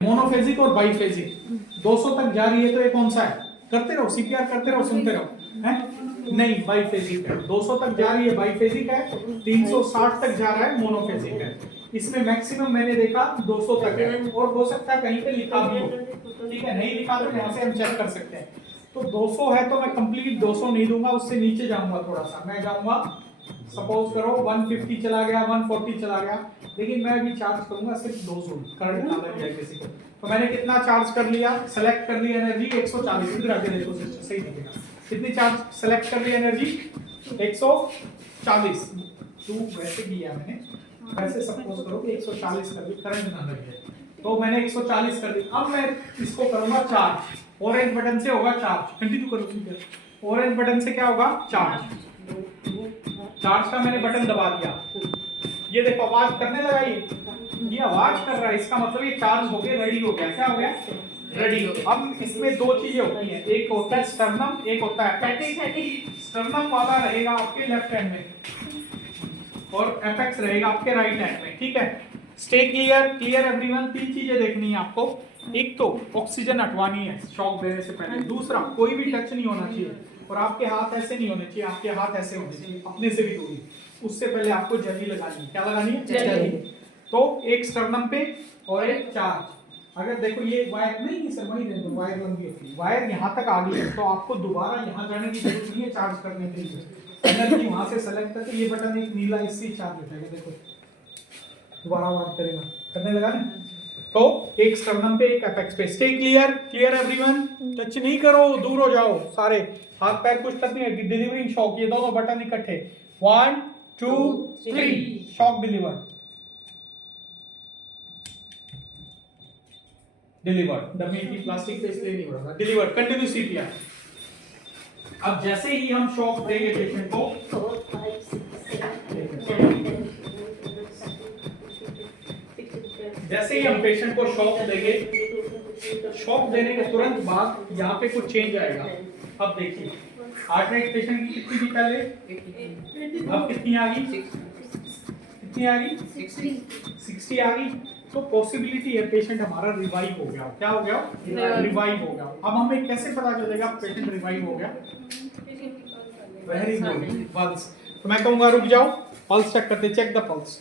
Monophasic और biphasic 200 तक जा रही है तो ये कौन सा है? करते रहो, सीपीआर करते रहो, सुनते रहो। हैं नहीं, बाईफेजिक है। 200 तक जा रही है बाईफेजिक है, 360 तक जा रहा है मोनोफेजिक है। इसमें मैक्सिमम मैंने देखा 200 तक है, और हो सकता है कहीं पे लिखा भी हो, ठीक है। नहीं लिखा तो यहाँ से हम चेक कर सकते हैं। तो 200 है तो मैं कंप्लीट 200 नहीं दूंगा, उससे नीचे जाऊंगा थोड़ा सा। मैं जाऊंगा, सपोज करो 150 चला गया, 140 चला गया, लेकिन मैं अभी चार्ज करूंगा सिर्फ 200 करंट डाला गया किसी को। तो मैंने कितना चार्ज कर लिया, सेलेक्ट कर लिया एनर्जी 140। इधर आके देखो सिस्टर, सही दिखेगा। कितनी चार्ज सेलेक्ट कर ली एनर्जी? 140। तो वैसे किया मैंने, वैसे सपोज करो कि 140 कर ली, करंट ना लगे, तो मैंने 140 कर दी। अब मैं इसको करूंगा चार्ज, ऑरेंज बटन से होगा चार्ज। कंटिन्यू करो, ठीक है। ऑरेंज बटन से क्या होगा? चार्ज। चार्ज का मैंने बटन दबा दिया, ये देखो आवाज करने लगा। ये आवाज कर रहा है, इसका मतलब ये चार्ज हो गया, रेडी हो गया। क्या हो गया? रेडी। अब इसमें दो चीजें होती हैं, एक होता है स्टर्नम, एक होता है एपेक्स। स्टर्नम वाला रहेगा आपके लेफ्ट हैंड में और एपेक्स रहेगा आपके राइट हैंड में, ठीक है। Stay clear, clear everyone. तीन चीजें देखनी है आपको। एक तो ऑक्सीजन हटवानी है शॉक देने से पहले। दूसरा, कोई भी टच नहीं होना चाहिए, और आपके हाथ ऐसे नहीं होने चाहिए, आपके हाथ ऐसे होने चाहिए, अपने से भी दूरी। उससे पहले आपको जली लगानी है। क्या लगानी है? जली। तो एक स्टर्नम पे और एक चार्ज। अगर देखो ये वायर नहीं सर, वही दे दो, वायर लंबी होती है, वायर यहाँ तक आ गई है तो आपको दोबारा यहाँ जाने की जरूरत नहीं है चार्ज करने के लिए। एनर्जी वहां से सेलेक्ट करके ये बटन एक नीला, इससे चार्ज हो जाएगा। देखो दोबारा बात करेगा, करने लगा ना। तो एक स्टर्नम पे, एक एपेक्स पे। Stay clear, clear everyone. Touch नहीं करो, दूर हो जाओो सारे, हाथ पैर कुछ टच नहीं है। डिलीवरिंग शॉक, ये दोनों बटन इकट्ठे। 1 2 3, शॉक डिलीवर, डिलीवर। डमी की प्लास्टिक पे इसलिए नहीं हो रहा, डिलीवर। Continue CPR. अब जैसे ही हम शॉक देंगे पेशेंट को, जैसे ही हम पेशेंट को शॉक देंगे, शॉक देने के तुरंत बाद यहाँ पे कुछ चेंज आएगा। अब देखिए हार्ट रेट पेशेंट की कितनी थी पहले, अब कितनी आ गई? कितनी आ गई? 60 आ गई। तो पॉसिबिलिटी है पेशेंट हमारा रिवाइव हो गया। क्या हो गया? रिवाइव हो गया। अब हमें कैसे पता चलेगा पेशेंट रिवाइव हो गया? Very good, pulse. तो मैं कहूंगा रुक जाओ, पल्स चेक करते। Check the pulse.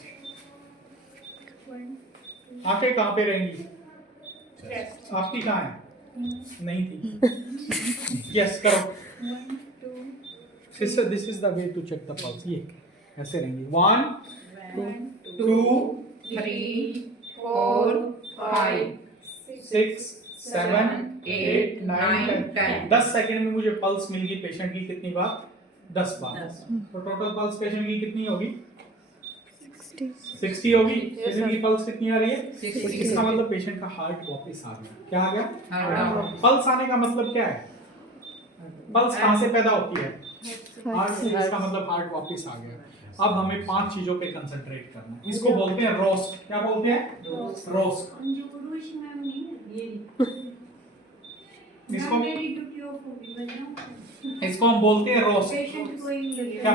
आंखें कहाँ पे रहेंगी? आपकी कहाँ है? नहीं थी। यस करो sister, this is the way to check the pulse. ये ऐसे रहेंगी। 1 2 3 4 5 6 7 8 9 10। 10 सेकंड में मुझे पल्स मिल गई पेशेंट की। कितनी बार? 10 बार। तो टोटल पल्स पेशेंट की कितनी होगी? 60 होगी। पेशेंट की पल्स कितनी आ रही है? 60। इसका मतलब पेशेंट का हार्ट वापस आ गया। क्या आ गया? पल्स आने का मतलब क्या है? पल्स कहाँ से पैदा होती है? हार्ट से। इसका मतलब हार्ट वापस आ गया। अब हमें 5 चीजों पे कंसंट्रेट करना है। इसको बोलते हैं रोस्ट। क्या बोलते हैं? रोस्ट। इसको हम बोलते हैं रोस्ट। क्या